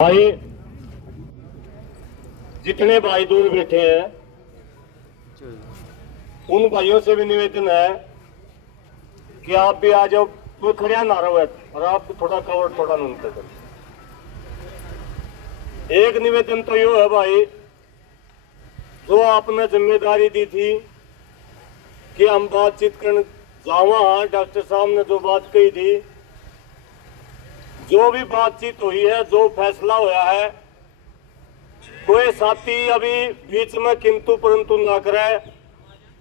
भाई जितने भाई दूर बैठे हैं उन भाइयों से भी निवेदन है कि आप भी आ जाओ। कोई खड़िया ना रहो और आप थोड़ा कवर थोड़ा नुनते करो। एक निवेदन तो यो है भाई, जो आपने जिम्मेदारी दी थी कि हम बातचीत करने जावा, डॉक्टर साहब ने जो बात कही थी, जो भी बातचीत हुई है, जो फैसला हुआ है, कोई साथी अभी बीच में किंतु परंतु ना करे।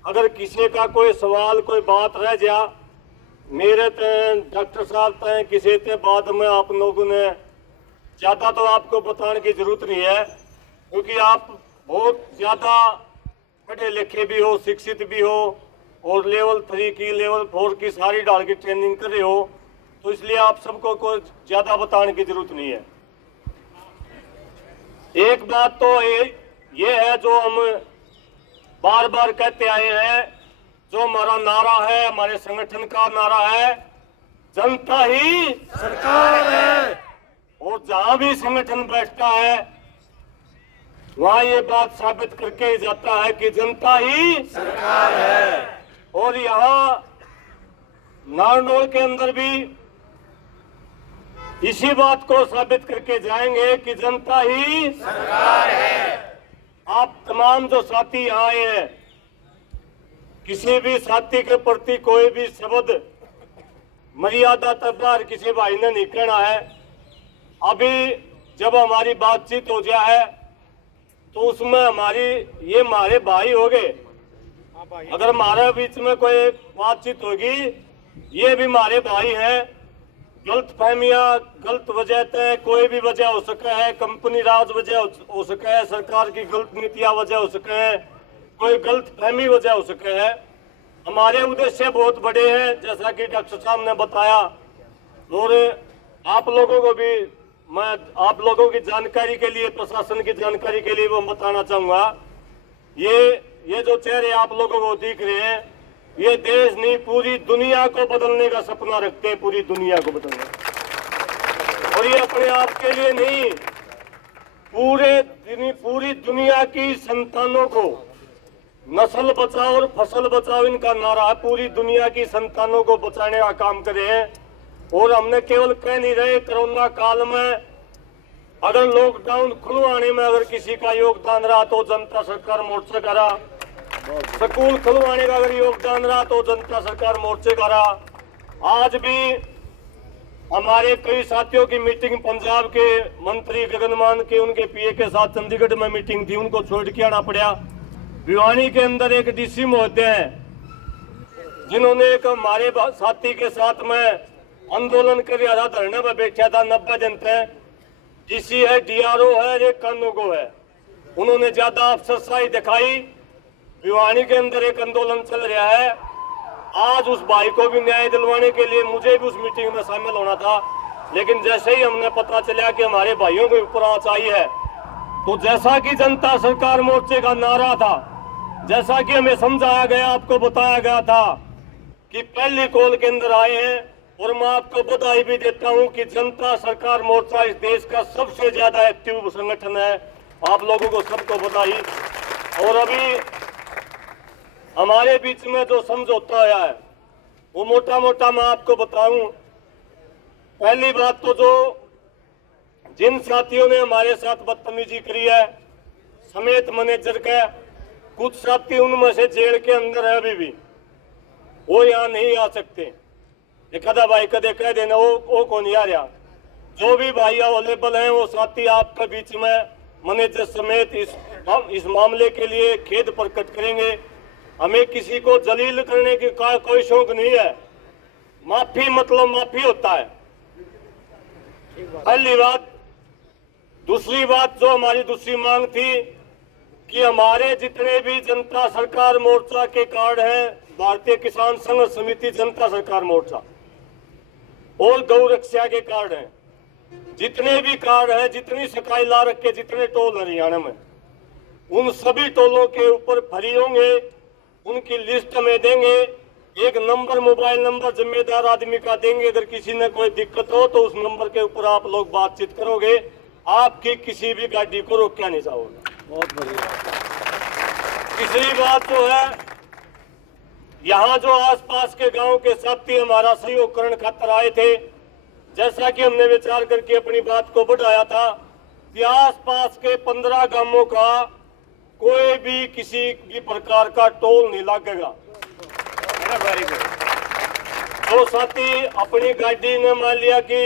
अगर किसी का कोई सवाल कोई बात रह जा, मेरे तय डॉक्टर साहब तय किसी ते बाद में आप लोगों ने ज्यादा तो आपको बताने की जरूरत नहीं है, क्योंकि आप बहुत ज्यादा पढ़े लिखे भी हो, शिक्षित भी हो और लेवल 3 की लेवल 4 की सारी डाल की ट्रेनिंग कर रहे हो, तो इसलिए आप सबको कोई ज्यादा बताने की जरूरत नहीं है। एक बात तो ये है जो हम बार बार कहते आए हैं, जो हमारा नारा है, हमारे संगठन का नारा है, जनता ही सरकार है। और जहां भी संगठन बैठता है वहां ये बात साबित करके ही जाता है कि जनता ही सरकार है। और यहाँ नारनौल के अंदर भी इसी बात को साबित करके जाएंगे कि जनता ही सरकार है। आप तमाम जो साथी यहाँ आए हैं, किसी भी साथी के प्रति कोई भी शब्द मर्यादा तबार किसी भाई ने नहीं कहना है। अभी जब हमारी बातचीत हो जाए तो उसमें ये हमारे भाई हो गए। अगर हमारे बीच में कोई बातचीत होगी, ये भी हमारे भाई हैं। गलत फहमियां, गलत वजह तय कोई भी वजह हो सके है, कंपनी राज वजह हो सके है, सरकार की गलत नीतियां वजह हो सके है, कोई गलत फहमी वजह हो सके है। हमारे उद्देश्य बहुत बड़े हैं, जैसा कि डॉक्टर साहब ने बताया। और आप लोगों को भी मैं आप लोगों की जानकारी के लिए, प्रशासन की जानकारी के लिए वो बताना चाहूंगा, ये जो चेहरे आप लोगों को दिख रहे हैं, ये देश नहीं पूरी दुनिया को बदलने का सपना रखते हैं, पूरी दुनिया को बदलने। और ये अपने आप के लिए नहीं, पूरी दुनिया की संतानों को नस्ल बचाओ और फसल बचाओ इनका नारा है। पूरी दुनिया की संतानों को बचाने का काम करे हैं। और हमने केवल कह नहीं रहे, कोरोना काल में अगर लॉकडाउन खुलवाने में अगर किसी का योगदान रहा तो जनता सरकार मोर्चा का रहा, स्कूल खुलवाने का अगर योगदान रहा तो जनता सरकार मोर्चे का रहा। आज भी हमारे कई साथियों की मीटिंग पंजाब के मंत्री गगनमान के उनके पीए के साथ चंडीगढ़ में मीटिंग थी, उनको छोड़ के आना पड़ा। भिवानी के अंदर एक डीसी महोदय हैं जिन्होंने एक हमारे साथी के साथ में आंदोलन कर रहा था, धरने में बैठा था 90 दिन तक। डीसी है, डीआरओ है, एक कानूगो है। उन्होंने ज्यादा अफसरशाही दिखाई। भिवानी के अंदर एक आंदोलन चल रहा है। आज उस भाई को भी न्याय दिलवाने के लिए मुझे भी उस मीटिंग में शामिल होना था, लेकिन जैसे ही हमने पता चला कि हमारे भाइयों के ऊपर आंच आई है, तो जैसा कि जनता सरकार मोर्चे का नारा था, जैसा कि हमें समझाया गया, आपको बताया गया था कि पहली कॉल के अंदर आए हैं। और मैं आपको बधाई भी देता हूं कि जनता सरकार मोर्चा इस देश का सबसे ज्यादा एक्टिव संगठन है। आप लोगों को सबको बधाई। और अभी हमारे बीच में जो समझौता आया है वो मोटा मोटा मैं आपको बताऊं। पहली बात तो जो जिन साथियों ने हमारे साथ बदतमीजी करी है, समेत मैनेजर का, कुछ साथी उनमें से जेल के अंदर है अभी भी, वो यहाँ नहीं आ सकते। एक आधा भाई कदे कह देना वो कौन आ रहा। जो भी भाई अवेलेबल हैं वो साथी आपके बीच में मैनेजर समेत इस मामले के लिए खेद प्रकट करेंगे। हमें किसी को जलील करने की कोई शौक नहीं है। माफी मतलब माफी होता है, पहली बात। दूसरी बात, जो हमारी दूसरी मांग थी कि हमारे जितने भी जनता सरकार मोर्चा के कार्ड हैं, भारतीय किसान संघ समिति जनता सरकार मोर्चा और गौ रक्षा के कार्ड हैं, जितने भी कार्ड हैं, जितनी सकाई ला रखे, जितने टोल हरियाणा में, उन सभी टोलों के ऊपर फ्री होंगे। उनकी लिस्ट में देंगे, एक नंबर, मोबाइल नंबर जिम्मेदार आदमी का देंगे। अगर किसी ने कोई दिक्कत हो तो उस नंबर के ऊपर आप लोग बातचीत करोगे। आपकी किसी भी गाड़ी को रोका नहीं जाओगे। बहुत बढ़िया। तीसरी बात जो है, यहाँ जो आसपास के गांव के साथी हमारा सहयोग करने खातर आए थे, जैसा कि हमने विचार करके अपनी बात को बढ़ाया था कि आसपास के 15 गांवों का कोई भी किसी भी प्रकार का टोल नहीं लगेगा। Very good. जो साथी अपनी गाड़ी ने मान लिया कि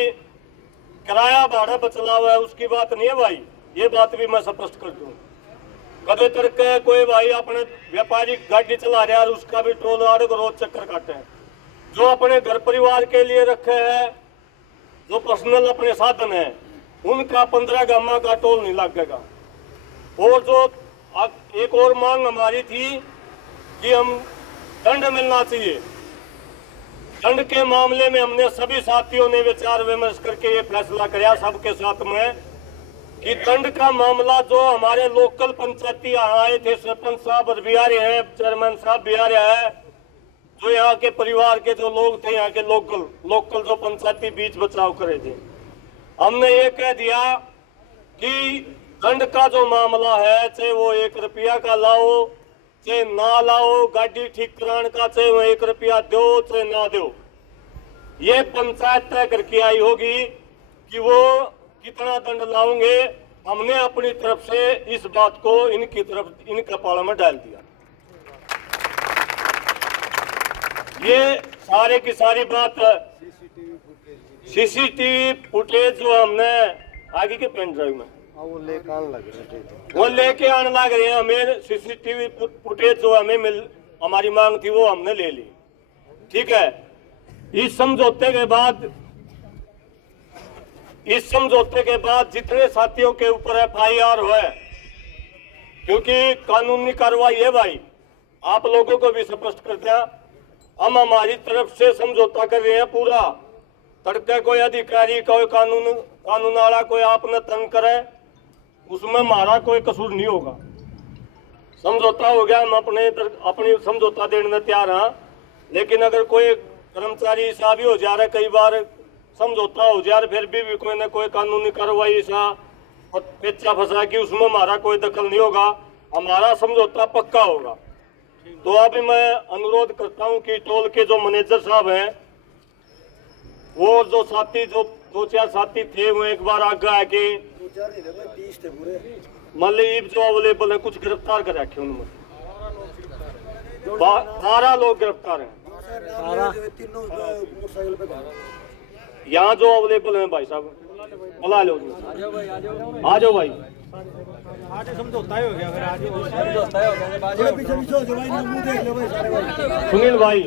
किराया भाड़ा बचला हुआ है, उसकी बात नहीं है भाई, ये बात भी मैं स्पष्ट कर दूं। कदे तक कोई भाई अपने व्यापारी गाड़ी चला रहा है और उसका भी टोल आड़ को रोज चक्कर काटे हैं। जो अपने घर परिवार के लिए रखे हैं, जो पर्सनल अपने साधन है, उनका 15 गामा का टोल नहीं लगेगा। और जो एक और मांग हमारी थी कि हम दंड मिलना चाहिए। दंड के मामले में हमने सभी साथियों ने विचार विमर्श करके ये फैसला किया सबके साथ में कि दंड का मामला जो हमारे लोकल पंचायती यहाँ आए थे, सरपंच साहब भी आ रहे हैं, चेयरमैन साहब भी आ रहे हैं, जो यहाँ के परिवार के जो लोग थे, यहाँ के लोकल जो पंचायती बीच बचाव करे थे, हमने ये कह दिया कि दंड का जो मामला है, चाहे वो 1 रुपया का लाओ चाहे ना लाओ, गाड़ी ठीक कराने का चाहे वो 1 रुपया दो चाहे ना दो, ये पंचायत तय करके आई होगी कि वो कितना दंड लाओगे। हमने अपनी तरफ से इस बात को इनकी तरफ, इन कपालों में डाल दिया। ये सारे की सारी बात सीसीटीवी फुटेज जो हमने आगे के पेन ड्राइव में वो लेके आने लग रहे हैं। हमें सीसीटीवी फुटेज जो हमें हमारी मांग थी वो हमने ले ली। ठीक है, इस समझौते के बाद जितने साथियों के ऊपर FIR हुए, क्योंकि कानूनी कार्रवाई है भाई, आप लोगों को भी स्पष्ट कर दिया, हम हमारी तरफ से समझौता कर रहे हैं पूरा। तड़के कोई अधिकारी कोई कानून वाला कोई आपने तंग करे, उसमें हमारा कोई कसूर नहीं होगा। समझौता हो गया, हम अपनी समझौता देने में तैयार हैं। लेकिन अगर कोई कर्मचारी ऐसा भी हो जा रहा है, कई बार समझौता हो जा रहा, फिर भी कोई ना कोई कानूनी कार्रवाई ऐसा पेचा फंसा कि उसमें हमारा कोई दखल नहीं होगा, हमारा समझौता पक्का होगा। तो अभी मैं अनुरोध करता हूं कि टोल के जो मैनेजर साहब हैं, वो जो साथी जो 2-4 साथी थे, वो एक बार आगे आके मतलब जो अवेलेबल है कुछ गिरफ्तार कर रखे उन्होंने। 12 लोग गिरफ्तार हैं यहाँ जो अवेलेबल हैं। भाई साहब बुला लो, आ जाओ भाई। सुनील भाई,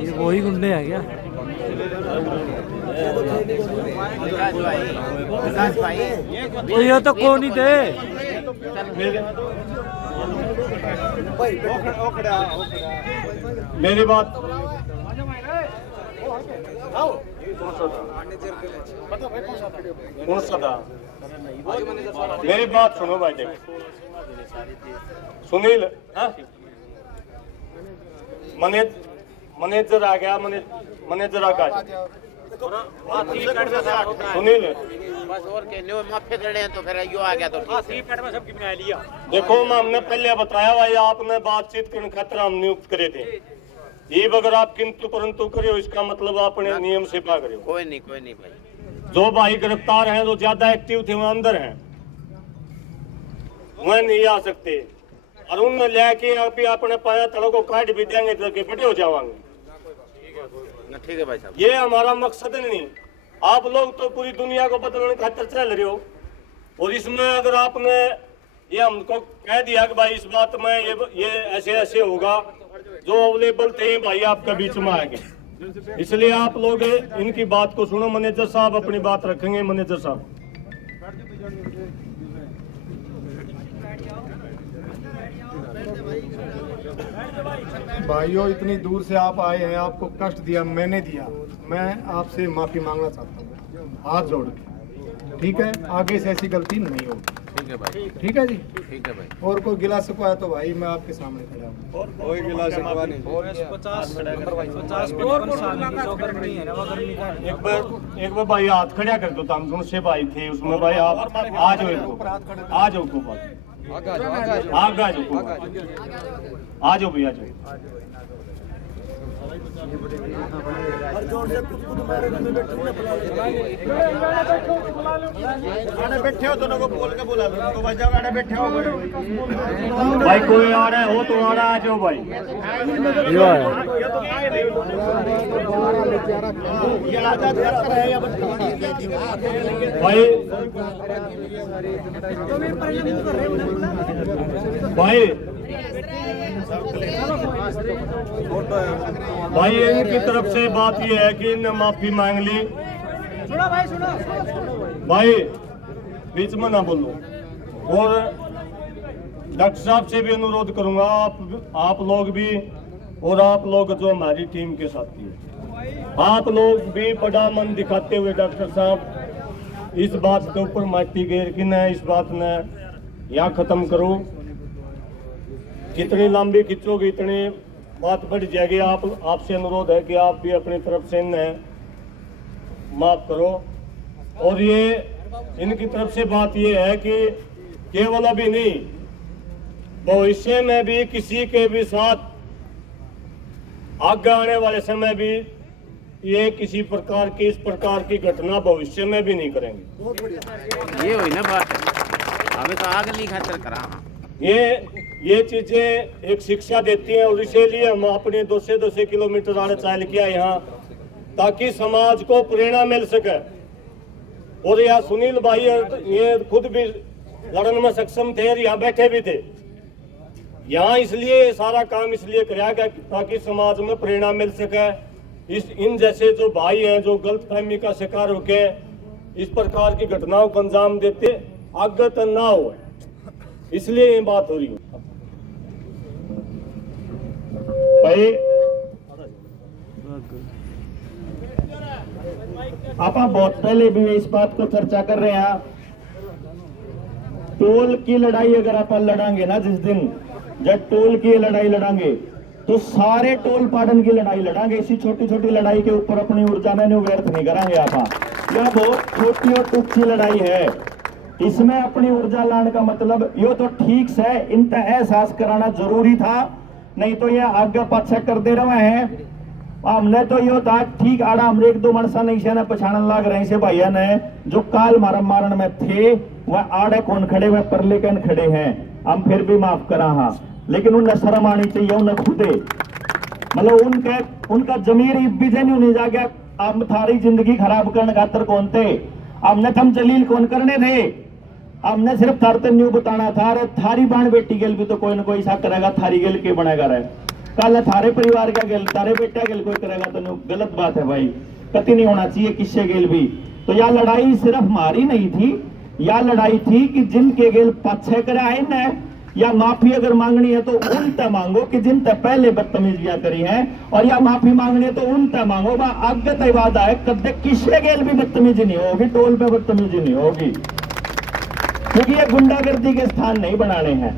ये वही गुंडे है क्या? तो ये तो कौन ही थे? मेरी बात कौन सा था? मेरी बात सुनो भाई, देखो सुनील, मैनेजर आ गया, मैनेजर आ गया सुनील, बस और के न्यू माफी देने हैं तो फिर यो आ गया तो ठीक है। सबकी बना लिया। देखो हमने पहले बताया भाई, आपने बातचीत करने खातिर हम नियुक्त करे थे, ये अगर आप किंतु परंतु करियो, इसका मतलब आपने नियम से पा करियो। कोई नहीं भाई। जो भाई गिरफ्तार हैं, जो ज्यादा एक्टिव थे, वो अंदर हैं, वह नहीं आ सकते। और उनमें लेके अभी अपने पाया तड़ों को काट भी देंगे तो बड़े हो जाएंगे। ठीक है भाई साहब, ये हमारा मकसद नहीं। आप लोग तो पूरी दुनिया को बदलने खातिर चल रहे हो, और इसमें अगर आपने ये हमको कह दिया कि भाई इस बात में ये ऐसे ऐसे होगा, जो अवेलेबल थे भाई आपके बीच में आएंगे, इसलिए आप लोग इनकी बात को सुनो। मैनेजर साहब अपनी बात रखेंगे। मैनेजर साहब, भाइयों, इतनी दूर से आप आए हैं, आपको कष्ट दिया मैंने दिया, मैं आपसे माफी मांगना चाहता हूँ हाथ जोड़ के। ठीक है, आगे से ऐसी गलती नहीं होगी। ठीक है भाई, ठीक है जी। ठीक है भाई। और कोई गिला शिकवा है तो भाई मैं आपके सामने खड़ा हूँ। कोई गिला शिकवा नहीं। एक बार भाई हाथ खड़ा कर दो, तामझुन से भाई थे उसमें भाई आप आ जाओ, आ जाओ गोपाल, आगे आ जाओ, आ जाओ भैया, आ जाओ। बैठे हो दोनों को बोल के बुला लो, बैठे हो भाई कोई आ रहा है हो तो आ रहा है, आ जाओ भाई। भाई भाई इनकी तरफ से बात ये है कि इनने माफी मांग ली। भाई बीच में ना बोलो। और डॉक्टर साहब से भी अनुरोध करूंगा, आप लोग भी, और आप लोग जो हमारी टीम के साथी है, आप लोग भी बड़ा मन दिखाते हुए डॉक्टर साहब इस बात के ऊपर माटी घेर कि न इस बात ने यहाँ खत्म करो। जितनी लंबी खिंचोगे इतनी बात बढ़ जाएगी। आपसे अनुरोध है कि आप भी अपनी तरफ से इन्हें माफ करो। और ये इनकी तरफ से बात ये है कि केवल अभी नहीं, भविष्य में भी किसी के भी साथ आगे आने वाले समय भी ये किसी प्रकार की इस प्रकार की घटना भविष्य में भी नहीं करेंगे। ये हुई ना बात, हमें तो आगे नहीं खातर करा। ये चीजें एक शिक्षा देती हैं, और इसीलिए हम अपने 200 किलोमीटर आने चल किया यहाँ, ताकि समाज को प्रेरणा मिल सके। और यहाँ सुनील भाई ये खुद भी लड़ने में सक्षम थे और यहाँ बैठे भी थे। यहाँ इसलिए सारा काम इसलिए कराया गया ताकि समाज में प्रेरणा मिल सके। इन जैसे जो भाई हैं जो गलतफहमी का शिकार होके इस प्रकार की घटनाओं को अंजाम देते आगे तो ना हो, इसलिए ये बात हो रही है। भाई आप बहुत पहले भी इस बात को चर्चा कर रहे हैं, टोल की लड़ाई अगर आप लड़ांगे ना, जिस दिन जब टोल की लड़ाई लड़ांगे तो सारे टोल पाटन की लड़ाई लड़ांगे। इसी छोटी छोटी लड़ाई के ऊपर अपनी ऊर्जा ने व्यर्थ नहीं करांगे। आप यह बहुत छोटी और तुच्छी लड़ाई है, इसमें अपनी ऊर्जा लाने का मतलब यो तो ठीक से इनका एहसास कराना जरूरी था, नहीं तो ये आगे पाछा कर दे रहे हैं। हमने तो यो था ठीक आड़ा, हम एक दो मनसा नहीं से पछाड़न लाग रहे से भैया ने जो काल मारण में थे वह आड़े कौन खड़े हुए परले कन खड़े हैं, हम फिर भी माफ करा। हाँ, लेकिन उन्हें शर्म आनी चाहिए, उन्हें खुदे मतलब उनका जमीर बीजे नहीं जा गया। अब थारी जिंदगी खराब करने खातर कौन थे? हमने थम जलील कौन करने थे? हमने सिर्फ थारते न्यू बताना था। अरे थारी बाण बेटी गेल भी तो कोई ना कोई ऐसा करेगा, थारी गेल के बनेगा रहे कल थारे परिवार का गेल तारे बेटा गेल कोई करेगा तो गलत बात है भाई, कति नहीं होना चाहिए किससे गेल भी। तो यह लड़ाई सिर्फ हमारी नहीं थी, यह लड़ाई थी कि जिनके गेल पछे करे आए न, या माफी अगर मांगनी है तो उन तय मांगो कि जिन तय पहले बदतमीजियां करी हैं, और या माफी मांगनी है तो उन तय मांगो। आगे तय वादा है कदे किससे गेल भी बदतमीजी नहीं होगी, टोल पे बदतमीजी नहीं होगी, क्योंकि ये गुंडागर्दी के स्थान नहीं बनाने हैं।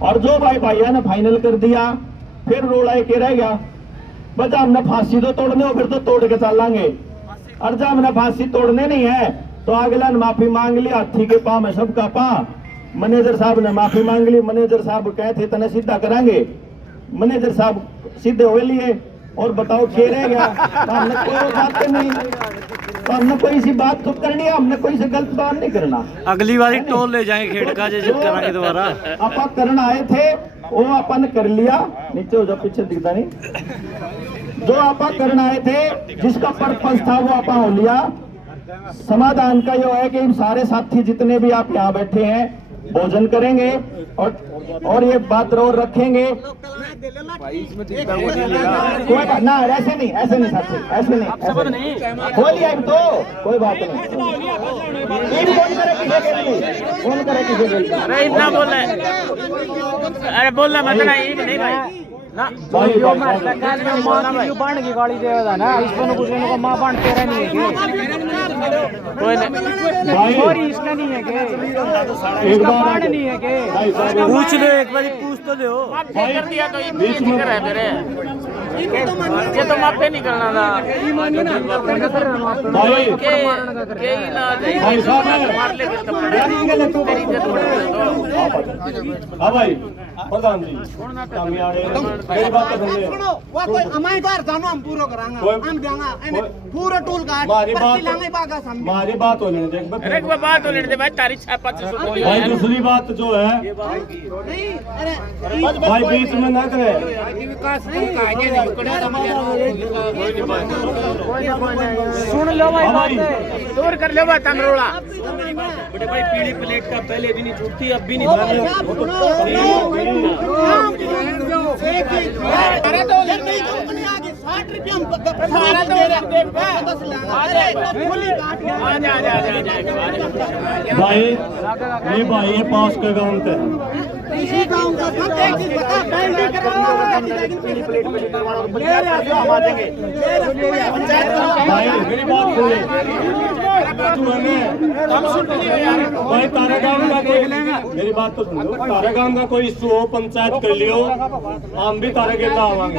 और जो भाइया ने फाइनल कर दिया फिर रोड़ा के रह गया, बचा हमने फांसी तो तोड़ने हो फिर तो तोड़ के चलेंगे, और जब हमने फांसी तोड़ने नहीं है तो अगला ने माफी मांग ली, हाथी के पाँव में सबका पाँव। मैनेजर साहब ने माफी मांग ली, मैनेजर साहब कहे थे तने सीधा करांगे, मैनेजर साहब सीधे हो लिए, और बताओ क्या रह गया? तो हमने कोई बात नहीं, तो हमने कोई सी बात तो करनी है, हमने कोई से गलत बात नहीं करना। अगली बारी टोल ले जाएंगे खेड़ का जैसे करांगे दोबारा। आपा करना आए थे वो अपन कर लिया, नीचे हो जाओ पीछे दिखता नहीं। जो आपा करना आए थे जिसका पर्पस था वो आपा हो लिया। समाधान का ये है कि इन सारे साथी जितने भी आप यहाँ बैठे हैं भोजन करेंगे और ये बात रो रखेंगे। कोई बात ना, ऐसे नहीं साथी, ऐसे नहीं बोलिए तो कोई बात नहीं। कौन करे किसी के? अरे इतना बोल रहे, अरे बोलना मत नहीं भाई ना भाई यो मार लगा ना मां की बाण की गाड़ी देगा ना, इसको कुछ को मां बाण तेरा नहीं है। कोई नहीं भाई सॉरी इसका नहीं है के एक बार पाड़ नहीं है के भाई साहब पूछ लो एक बार पूछ तो लो माफ कर दिया तो ये बीच में है मेरे ये तो माफे नहीं करना था भाई के ही ना भाई साहब मार ले तो तेरी इज्जत हाँ भाई प्रधान जी हम यहाँ मेरी बात तो सुनिए सुनो वो कोई हमारे घर जानो हम पूरा करांगा कोई- हम देंगा कोई- पूरा टोल काट हमारी पर्ची बात लांगे बागा सामने हमारी बात हो लेने अरे देख एक बात हो लेने दे भाई तारीख 25 बोली भाई दूसरी बात जो है नहीं अरे भाई बीच में ना करे सुन लो भाई हाँ भाई। बात दूर कर लो बात तंगरोड़ा बड़े भाई पीली प्लेट का पहले भी नहीं छूटती अब भी नहीं अरे तो नहीं कंपनी आ गई 60 रुपए हम सारा दे रहे हैं बस लाना फुली काट के आ जा जा जा भाई ये पास का गाँव थे इसी गांव का हम एक चीज बता बैंडी करवाना पीली प्लेट में हम आ जाएंगे भाई मेरी बात सुनिए भाई तारा गाँव का कोई मेरी बात तो सुनो तारा गाँव का कोई इशू हो पंचायत कर लियो हम भी तारे के आवांगे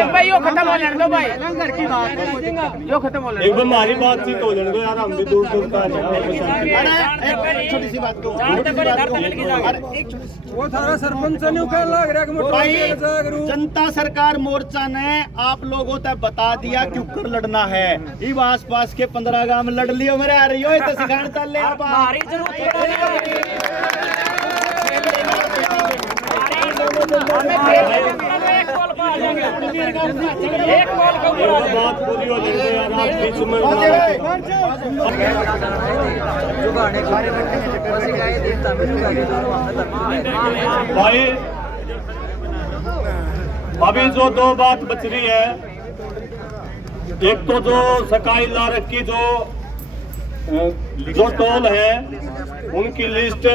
एक भाई यो खत्म हो लेने दो भाई घर की बात यो खत्म हो लेने एक बार हमारी बातचीत हो जाने दो यार हम भी दूर दूर का हैं छोटी सी बात को वो थारा सरपंच ने कह लग रहा है भाई जनता सरकार मोर्चा ने आप लोगों तक बता दिया क्यों कर लड़ना है इब आस पास के 15 गांव में लड़ लियो मेरे आ रही हो तो सिखाने चल ले आप एक कॉल का बात पूरी हो जाने दो यार आप बीच में भाई अभी जो दो बात बच रही है एक तो जो सकाई लारक की जो टोल है उनकी लिस्ट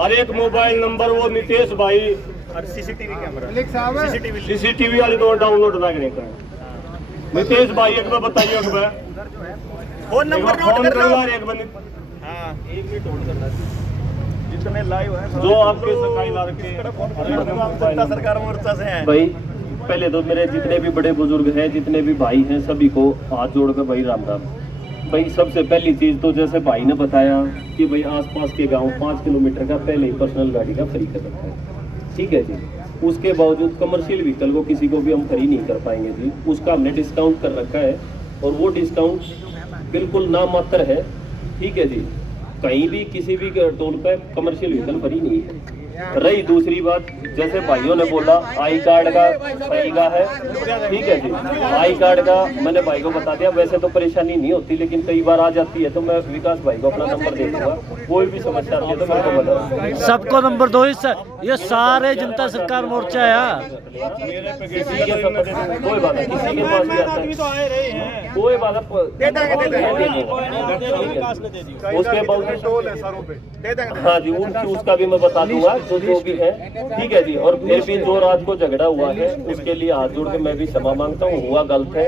और एक मोबाइल नंबर वो नितेश भाई सीसीटीवी वाली तो डाउनलोड रखने का नितेश भाई एक बार बताइए एक बार फोन नंबर नोट फोन कर लो करवा एक बार जितने लाइव है जो आपके सकाई लारक के जनता सरकार मोर्चा से हैं भाई पहले तो मेरे जितने भी बड़े बुजुर्ग हैं जितने भी भाई हैं सभी को हाथ जोड़कर भाई राम राम। भाई सबसे पहली चीज़ तो जैसे भाई ने बताया कि भाई आसपास के गांव 5 किलोमीटर का पहले ही पर्सनल गाड़ी का फ्री कर रखा है, ठीक है जी। उसके बावजूद कमर्शियल व्हीकल को किसी को भी हम फ्री नहीं कर पाएंगे जी, उसका हमने डिस्काउंट कर रखा है और वो डिस्काउंट बिल्कुल नामात्र है, ठीक है जी। कहीं भी किसी भी टोल पे कमर्शियल व्हीकल फ्री नहीं है। रही दूसरी बात, जैसे भाइयों ने बोला आई कार्ड का फरीगा है, ठीक है जी। आई कार्ड का मैंने भाई को बता दिया, वैसे तो परेशानी नहीं होती लेकिन कई बार आ जाती है, तो मैं विकास भाई को अपना नंबर दे दूंगा, कोई भी समस्या आती है तो मेरे को बताओ। सबको नंबर दो ये सारे जनता सरकार मोर्चा है यार। किसी के कोई बात नहीं, किसी के पास भी आता है कोई बात उसके बावजूद हाँ जी उसका भी मैं बता दूंगा जो भी है, ठीक है जी। और फिर भी जो रात को झगड़ा हुआ है उसके लिए हाथ जोड़ के मैं भी क्षमा मांगता हूँ, हुआ गलत है,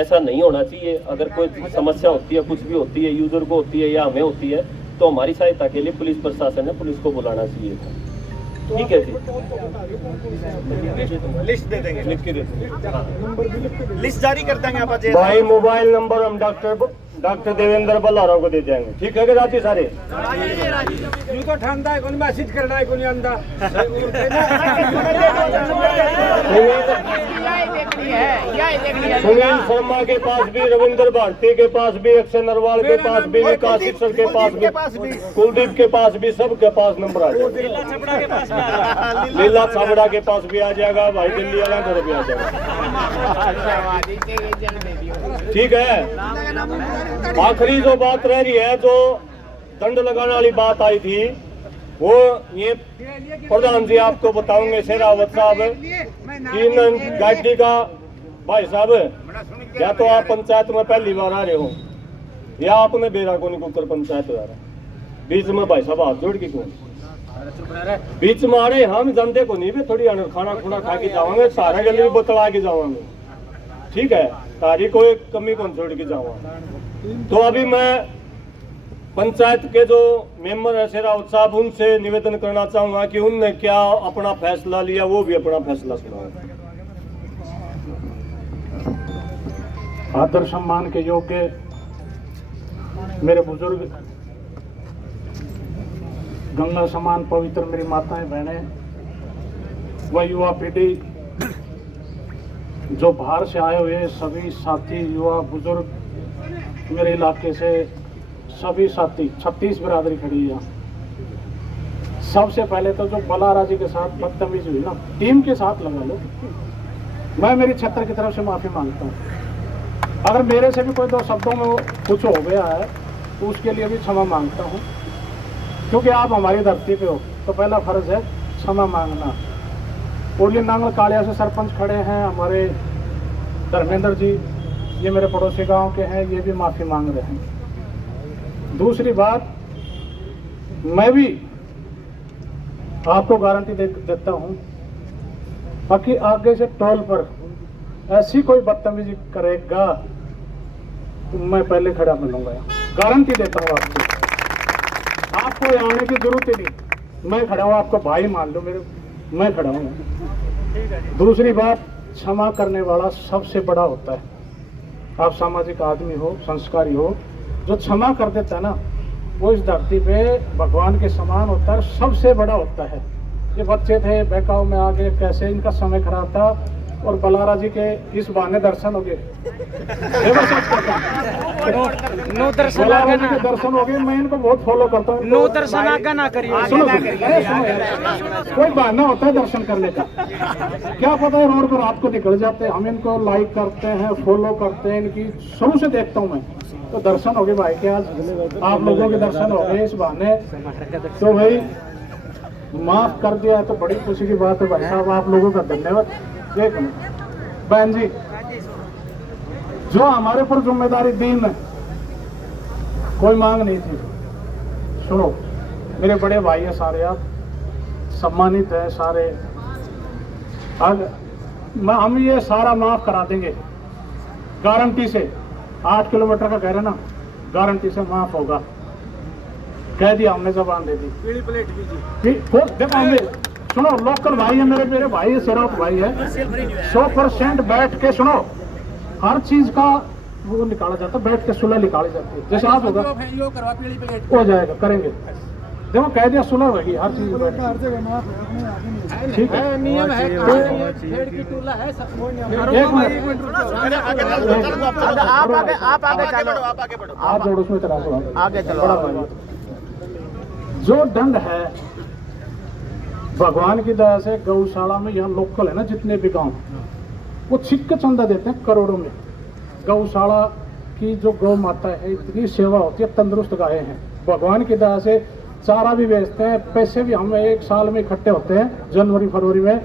ऐसा नहीं होना चाहिए। अगर कोई समस्या होती है, कुछ भी होती है, यूजर को होती है या हमें होती है, तो हमारी सहायता के लिए पुलिस प्रशासन है, पुलिस को बुलाना चाहिए, ठीक है जी। लिस्ट दे देंगे, लिख के दे देंगे, लिस्ट जारी कर देंगे आप अजय। भाई मोबाइल नंबर हम डॉक्टर देवेंद्र बल्लाराव को दे जाएंगे, ठीक है कि राजी सारे यूं तो ठंडा है कोई मैसेज करना है कोई अंदा सुनील शर्मा के पास भी, रविंद्र भारती के पास भी, अक्षय नरवाल के पास भी, विकास शिक्षक के पास भी, कुलदीप के पास भी, सबके पास नंबर आ जाएगा। लीला छाबड़ा के पास भी आ जाएगा, भाई दिल्ली वाला घर भी आ जाएगा, ठीक है। आखिरी जो बात रह रही है, जो दंड लगाने वाली बात आई थी, वो ये प्रधान जी आपको बताऊंगे, शेरावत साहब तीन गाड़ी का। भाई साहब या तो आप पंचायत में पहली बार आ रहे हो या आपने बेरा को नहीं कुकर पंचायत हो रहा, बीच में भाई साहब हाथ जोड़ के कौन बीच में आ रहे, हम जनते को नहीं भी थोड़ी खाना खुना खा के जावांगे, सारा गले भी बतला के जावांगे, ठीक है। तारीख को एक कमी कौन छोड़ के जावा, तो अभी मैं पंचायत के जो मेंबर है शेरावत साहब, उनसे निवेदन करना चाहूंगा कि उनने क्या अपना फैसला लिया, वो भी अपना फैसला सुनाए। आदर सम्मान के योग्य मेरे बुजुर्ग, गंगा समान पवित्र मेरी माताएं बहनें, वह युवा पीढ़ी जो बाहर से आए हुए सभी साथी युवा बुजुर्ग, मेरे इलाके से सभी साथी 36 बिरादरी खड़ी है। सबसे पहले तो जो बलारा जी के साथ बदतमीजी हुई ना, टीम के साथ लगा लो, मैं मेरी छत्र की तरफ से माफी मांगता हूँ। अगर मेरे से भी कोई दो शब्दों में कुछ हो गया है तो उसके लिए भी क्षमा मांगता हूँ, क्योंकि आप हमारी धरती पे हो तो पहला फर्ज है क्षमा मांगना। और ये नांगल कालिया से सरपंच खड़े हैं हमारे धर्मेंद्र जी, ये मेरे पड़ोसी गांव के हैं, ये भी माफी मांग रहे हैं। दूसरी बात, मैं भी आपको गारंटी देता हूँ बाकी आगे से टोल पर ऐसी कोई बदतमीजी करेगा तो मैं पहले खड़ा मिलूंगा, गारंटी देता हूँ आपको यहाँ आने की जरूरत ही नहीं, मैं खड़ा हूँ, आपको भाई मान लो मेरे, मैं खड़ा हूँ। दूसरी बात, क्षमा करने वाला सबसे बड़ा होता है। आप सामाजिक आदमी हो, संस्कारी हो, जो क्षमा कर देता है ना वो इस धरती पे भगवान के समान होता है, सबसे बड़ा होता है। ये बच्चे थे बहकाव में आगे, कैसे इनका समय खराब था और बलारा जी के इस बहाने दर्शन हो गए, नो दर्शन बलारा जी के दर्शन हो गए। मैं इनको बहुत फॉलो करता हूँ। नो दर्शन आगे ना करिए। सुनो, कोई बहाना होता है दर्शन करने का, क्या पता है रोड पर आपको निकल जाते हैं। हम इनको लाइक करते हैं, फॉलो करते हैं, इनकी शुरू से देखता हूँ मैं, तो दर्शन हो गए भाई के, आज आप लोगों के दर्शन हो गए इस बहाने, तो भाई माफ कर दिया है तो बड़ी खुशी की बात है भाई साहब, आप लोगों का धन्यवाद। एक मिनट बहन जी, जो हमारे पर जिम्मेदारी दी न, कोई मांग नहीं थी। सुनो, मेरे बड़े भाई है सारे, आप सम्मानित है सारे, हम ये सारा माफ करा देंगे गारंटी से। 8 किलोमीटर का कह रहे ना, गारंटी से माफ होगा, कह दिया हमने, जबान दे दी। पीली प्लेट देखो, हमने सुनो, लोकल भाई है मेरे भाई है, शेरावत भाई है, 100% बैठ के सुनो, हर चीज का वो निकाला जाता है, बैठ के सुलह निकाली जाती है। जैसे आप होगा हो जाएगा, करेंगे। देखो कह दिया सुलह होगी, हर चीज ठीक है, नियम है। आप जोड़ो उसमें आगे चलो। जो दंड है भगवान की दया से गौशाला में, यहाँ लोकल है ना जितने भी गांव, वो छिक्के चंदा देते हैं करोड़ों में। गौशाला की जो गौ माता है, इतनी सेवा होती है, तंदुरुस्त गायें हैं, भगवान की दया से चारा भी बेचते हैं, पैसे भी हमें एक साल में इकट्ठे होते हैं जनवरी फरवरी में,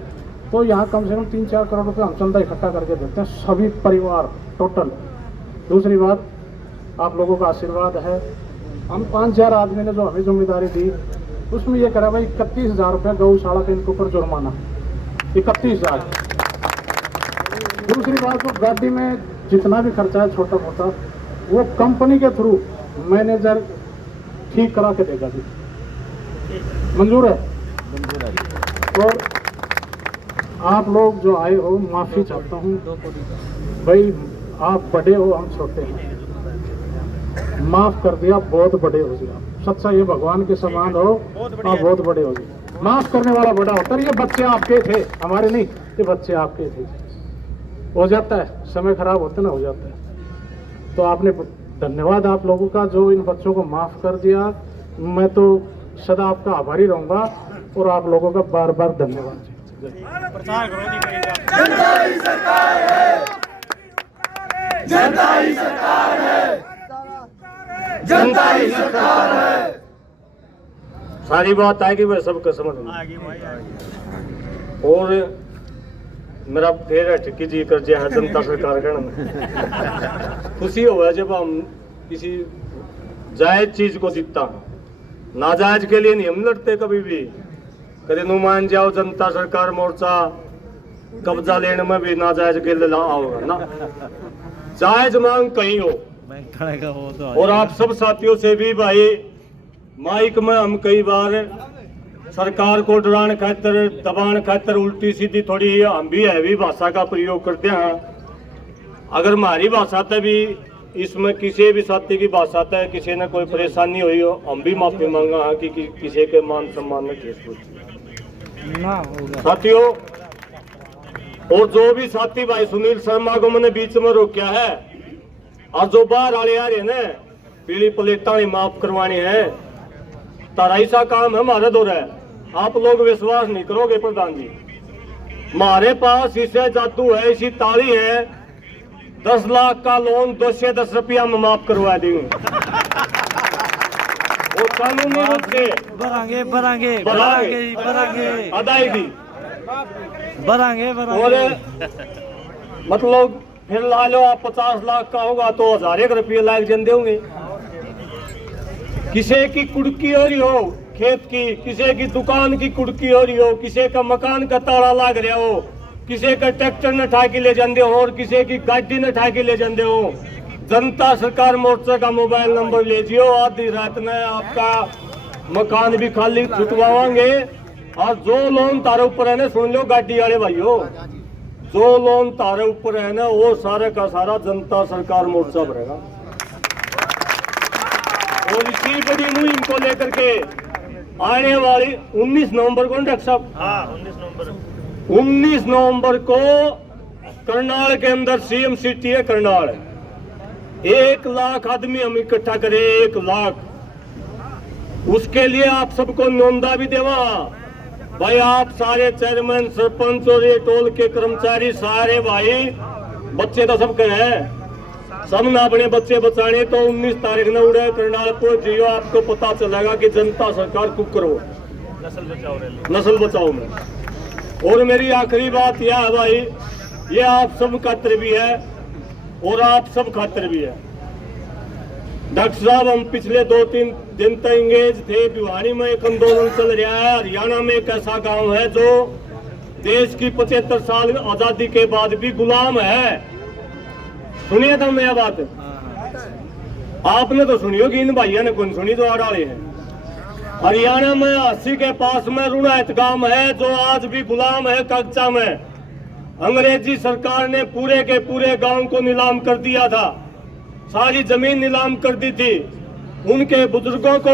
तो यहाँ कम से कम 3-4 करोड़ रुपये हम चंदा इकट्ठा करके देते हैं सभी परिवार टोटल। दूसरी बात, आप लोगों का आशीर्वाद है, हम 5-4 आदमी ने जो हमें जिम्मेदारी दी, उसमें ये करा भाई 31,000 रुपये गौशाला के इनके ऊपर जुर्माना, 31,000। दूसरी बात, तो गाड़ी में जितना भी खर्चा है छोटा मोटा, वो कंपनी के थ्रू मैनेजर ठीक करा के देगा जी, मंजूर है। और आप लोग जो आए हो, माफी चाहता हूँ भाई, आप बड़े हो, हम छोटे हैं, माफ कर दिया, बहुत बड़े हो जी आप, सच्चा ये भगवान के समान हो, आप बहुत बड़े हो जी। माफ करने वाला बड़ा होता है। ये बच्चे आपके थे, हमारे नहीं, ये बच्चे आपके थे। हो जाता है, समय खराब होता ना, हो जाता है। तो आपने, धन्यवाद आप लोगों का जो इन बच्चों को माफ कर दिया। मैं तो सदा आपका आभारी रहूंगा और आप लोगों का बार बार धन्यवाद। जनता ही सरकार है, जनता ही सरकार है, जनता ही सरकार है। सारी बात आएगी, वह सबको समझ में। और मेरा फेवरेट की जी कर दिया है जनता सरकार का। खुशी हो जब हम किसी जायज चीज को जीतता हूँ, नाजायज के लिए नहीं हम लड़ते कभी भी। कभी नु मान जाओ जनता सरकार मोर्चा कब्जा लेने में भी नाजायज के लिए आओगा ना, जायज मांग कहीं हो, बैंक खाने का वो तो और आप सब साथियों से भी भाई माइक में हम कई बार सरकार को डराने खातर दबाने खातर उल्टी सीधी थोड़ी हम भी हैवी भाषा का प्रयोग करते हैं। अगर हमारी भाषा तक भी इसमें किसी भी साथी की भाषा तक किसी ने कोई परेशानी हुई हो हम भी माफी मांगा है कि किसी के मान सम्मान में ठेस पहुंची साथियों। और जो भी साथी भाई सुनील शर्मा को मैंने बीच में रोका है और जो बाहर वाले आ रहे ना पीली प्लेटा माफ करवानी है तारा ऐसा काम है हमारा दौर है। आप लोग विश्वास नहीं करोगे प्रधान जी हमारे पास इसे जादू है इसी ताली है 10 लाख का लोन 210 रुपया में माफ करवा देंगे और कानूनी रूप से बढ़ाएंगे बढ़ाएंगे बढ़ाएंगे बढ़ाएंगे अदायगी बढ़ाएंगे और बढ़ाएंगे। मतलब फिर ला लो आप 50 लाख का होगा तो 1000 रुपये लाख जन देंगे। किसी की कुड़की हो रही हो खेत की किसी की दुकान की कुड़की हो रही हो किसी का मकान का ताला लाग रहा हो किसी का ट्रैक्टर न ठा के ले जाते हो और किसी की गाड़ी न ठा के ले जाते हो जनता सरकार मोर्चा का मोबाइल नंबर ले जियो आधी रात में आपका मकान भी खाली छुटवाएंगे। और जो लोन तारे ऊपर है ना सुन लो गाड़ी वाले भाइयों जो लोन तारे ऊपर है ना वो सारा का सारा जनता सरकार मोर्चा भरेगा। और इसी बड़ी मुहिम को लेकर के आने वाली 19 नवंबर को डॉक्टर साहब 19 नवंबर को करनाल के अंदर सीएम सिटी है करनाल 1 लाख आदमी हम इकट्ठा करें 1 लाख उसके लिए आप सबको नोंदा भी देवा भाई। आप सारे चेयरमैन सरपंच और ये टोल के कर्मचारी सारे भाई बच्चे तो सबके हैं सब ना अपने बच्चे बचाने तो 19 तारीख न उड़े करनाल पहुंच जियो आपको पता चलेगा कि जनता सरकार कुक करो नस्ल बचाओ में। और मेरी आखिरी बात यह है भाई ये आप सब खातिर भी है और आप सब खातिर भी है। डॉक्टर साहब हम पिछले 2-3 दिन तक इंगेज थे भिवानी में एक आंदोलन चल रहा है। हरियाणा में एक ऐसा गांव है जो देश की 75 साल आजादी के बाद भी गुलाम है। सुनिए था मैं बात आपने तो सुनी होगी इन भाइयों ने कौन सुनी तो आड़ाले हैं। हरियाणा में 80 के पास में रुणायत गांव है जो आज भी गुलाम है कच्चा में। अंग्रेजी सरकार ने पूरे के पूरे गांव को नीलाम कर दिया था सारी जमीन नीलाम कर दी थी। उनके बुजुर्गों को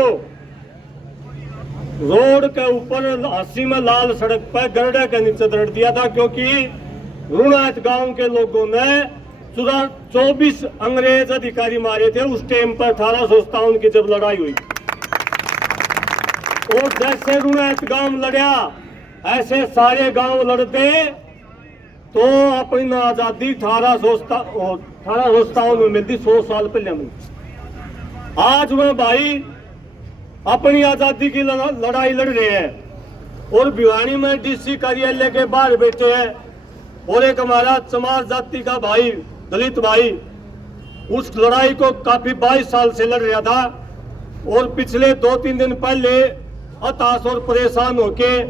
रोड के ऊपर 80 में लाल सड़क पर गरडे के नीचे दड़ दिया था क्योंकि रुणायत गांव के लोगों ने 24 अंग्रेज अधिकारी मारे थे उस टाइम पर 1857 की जब लड़ाई हुई। और जैसे रुणायत गांव लड़ा ऐसे सारे गांव लड़ते तो अपनी आजादी 1857 में मिलती 100 साल पहले मिलती। आज वह भाई अपनी आजादी की लड़ाई लड़ रहे हैं और भिवानी में डीसी कार्यालय के बाहर बैठे हैं। और एक हमारा चमार जाति का भाई दलित भाई उस लड़ाई को काफी 22 साल से लड़ रहा था और पिछले 2-3 दिन पहले हताश और परेशान होके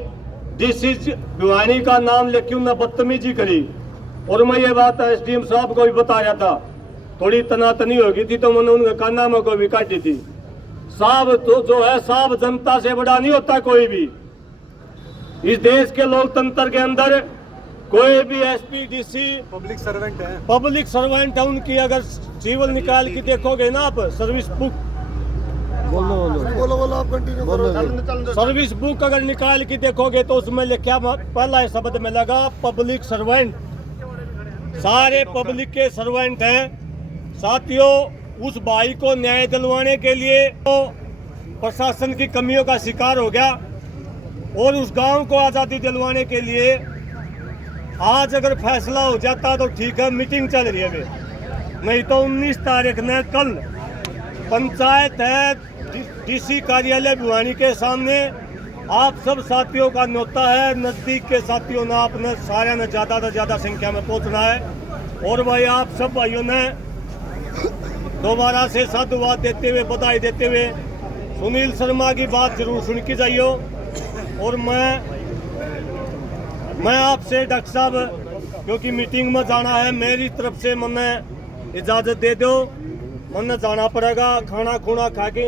डीसी भिवानी का नाम लेके उन्हें बदतमीजी करी। और मैं ये बात एसडीएम साहब को भी बताया था थोड़ी तनातनी हो गई थी तो मैंने उनके काना में को भी काटी थी। साहब तो जो है साहब जनता से बड़ा नहीं होता कोई भी। इस देश के लोकतंत्र के अंदर कोई भी एसपी डीसी पब्लिक सर्वेंट है। उनकी अगर सिविल निकाल के देखोगे ना आप सर्विस बुक सर्विस बुक अगर निकाल के देखोगे तो उसमें लिखा पहला शब्द में लगा पब्लिक सर्वेंट। सारे पब्लिक के सर्वेंट हैं। साथियों उस भाई को न्याय दिलवाने के लिए तो प्रशासन की कमियों का शिकार हो गया और उस गांव को आज़ादी दिलवाने के लिए आज अगर फैसला हो जाता तो ठीक है। मीटिंग चल रही है अभी नहीं तो 19 तारीख में कल पंचायत है डीसी कार्यालय भिवानी के सामने आप सब साथियों का न्योता है। नजदीक के साथियों ने आपने सारे ने ज़्यादा से ज़्यादा संख्या में पहुंचना है। और भाई आप सब भाइयों ने दोबारा से साधुवाद देते हुए बधाई देते हुए सुनील शर्मा की बात जरूर सुन के जाइयो। और मैं आपसे डॉक्टर साहब क्योंकि मीटिंग में जाना है मेरी तरफ से मैंने इजाज़त दे दो। मन जाना पड़ेगा खाना खुना खा के।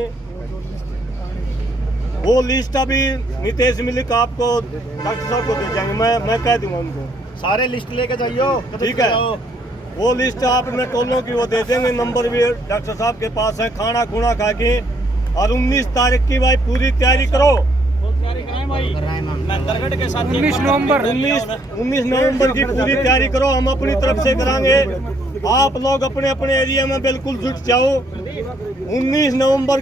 वो लिस्ट अभी नीतीश मिलिक आपको डॉक्टर साहब को दे जाएंगे, मैं कह दूंगा उनको। सारे लिस्ट लेके जाइयो। ठीक है, वो लिस्ट आपने टोलों की वो दे देंगे, नंबर भी डॉक्टर साहब के पास है। खाना खुना खा के और 19 तारीख की भाई पूरी तैयारी करो। 19 नवंबर की पूरी तैयारी करो, हम अपनी तरफ से कराएंगे। आप लोग अपने अपने एरिया में बिल्कुल जुट जाओ। 19 नवंबर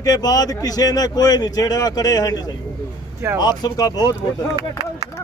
के बाद किसी ने कोई नहीं छेड़ेगा, करे हैं। आप सबका बहुत बहुत धन्यवाद।